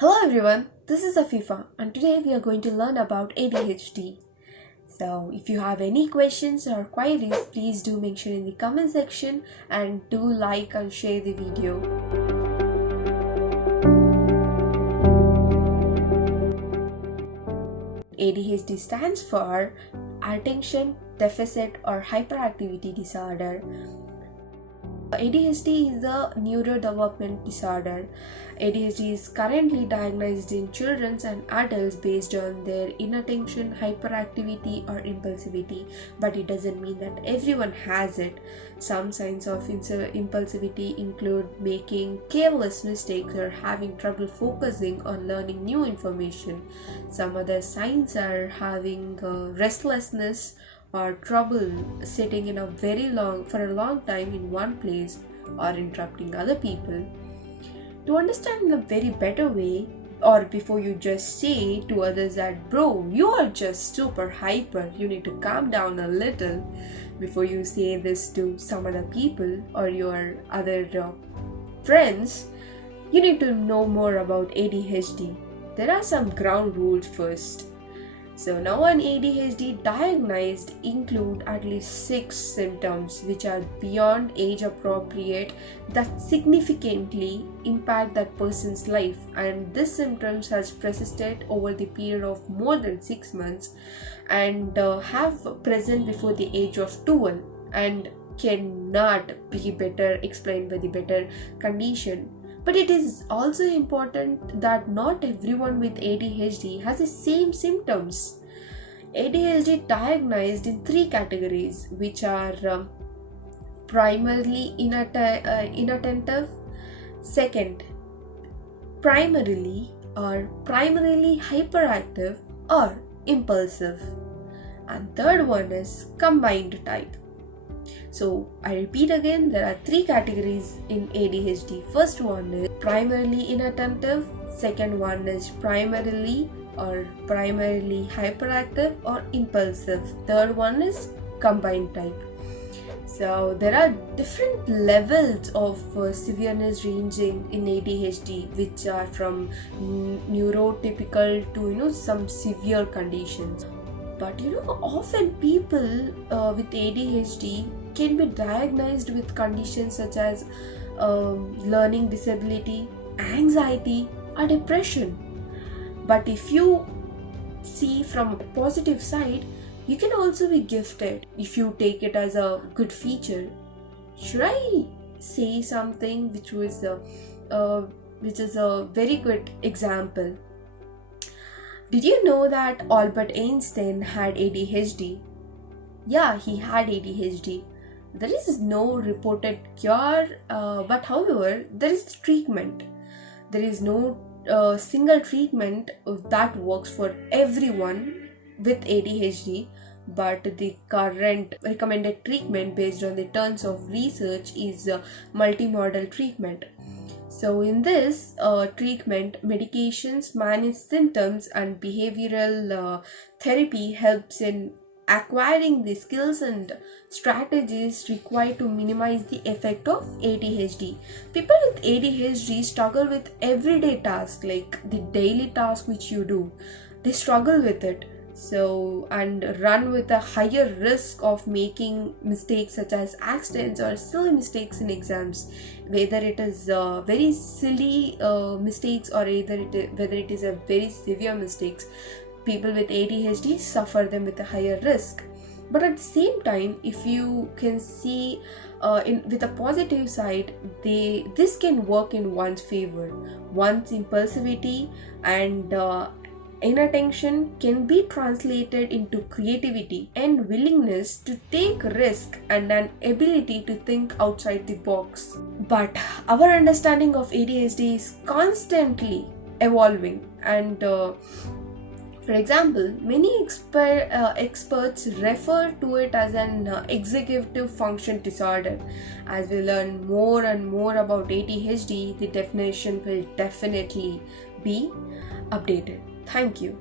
Hello everyone, this is Afifa and today we are going to learn about ADHD. So if you have any questions or queries, please do mention in the comment section and do like and share the video. ADHD stands for Attention Deficit or Hyperactivity Disorder. ADHD is a neurodevelopmental disorder. ADHD is currently diagnosed in children and adults based on their inattention, hyperactivity, or impulsivity, but it doesn't mean that everyone has it. Some signs of impulsivity include making careless mistakes or having trouble focusing on learning new information. Some other signs are having restlessness or trouble sitting for a long time in one place or interrupting other people. To understand in a very better way, or before you just say to others that bro, you are just super hyper, you need to calm down a little, before you say this to some other people or your other friends, you need to know more about ADHD. There are some ground rules first. So now an ADHD diagnosed include at least 6 symptoms which are beyond age appropriate that significantly impact that person's life, and this symptoms has persisted over the period of more than 6 months and have present before the age of 12 and cannot be better explained by the better condition. But it is also important that not everyone with ADHD has the same symptoms. ADHD diagnosed in 3 categories, which are primarily inattentive, second, primarily hyperactive or impulsive, and third one is combined type. So I repeat again, there are 3 categories in ADHD. First one is primarily inattentive, second one is primarily hyperactive or impulsive, third one is combined type. So there are different levels of severeness ranging in ADHD, which are from neurotypical to some severe conditions. But often people with ADHD can be diagnosed with conditions such as learning disability, anxiety, or depression. But if you see from a positive side, you can also be gifted if you take it as a good feature. Should I say something which is a very good example? Did you know that Albert Einstein had ADHD? Yeah, he had ADHD. There is no reported cure, but however, there is treatment. There is no single treatment that works for everyone with ADHD, but the current recommended treatment based on the terms of research is multimodal treatment. So in this treatment, medications manage symptoms and behavioral therapy helps in acquiring the skills and strategies required to minimize the effect of ADHD. People with ADHD struggle with everyday tasks, like the daily task which you do. They struggle with it. So, and run with a higher risk of making mistakes such as accidents or silly mistakes in exams, whether it is very silly mistakes or whether it is a very severe mistakes. People with ADHD suffer them with a higher risk. But at the same time, if you can see with a positive side, this can work in one's favor. One's impulsivity and inattention can be translated into creativity and willingness to take risk and an ability to think outside the box. But our understanding of ADHD is constantly evolving, and for example, many experts refer to it as an executive function disorder. As we learn more and more about ADHD, the definition will definitely be updated. Thank you.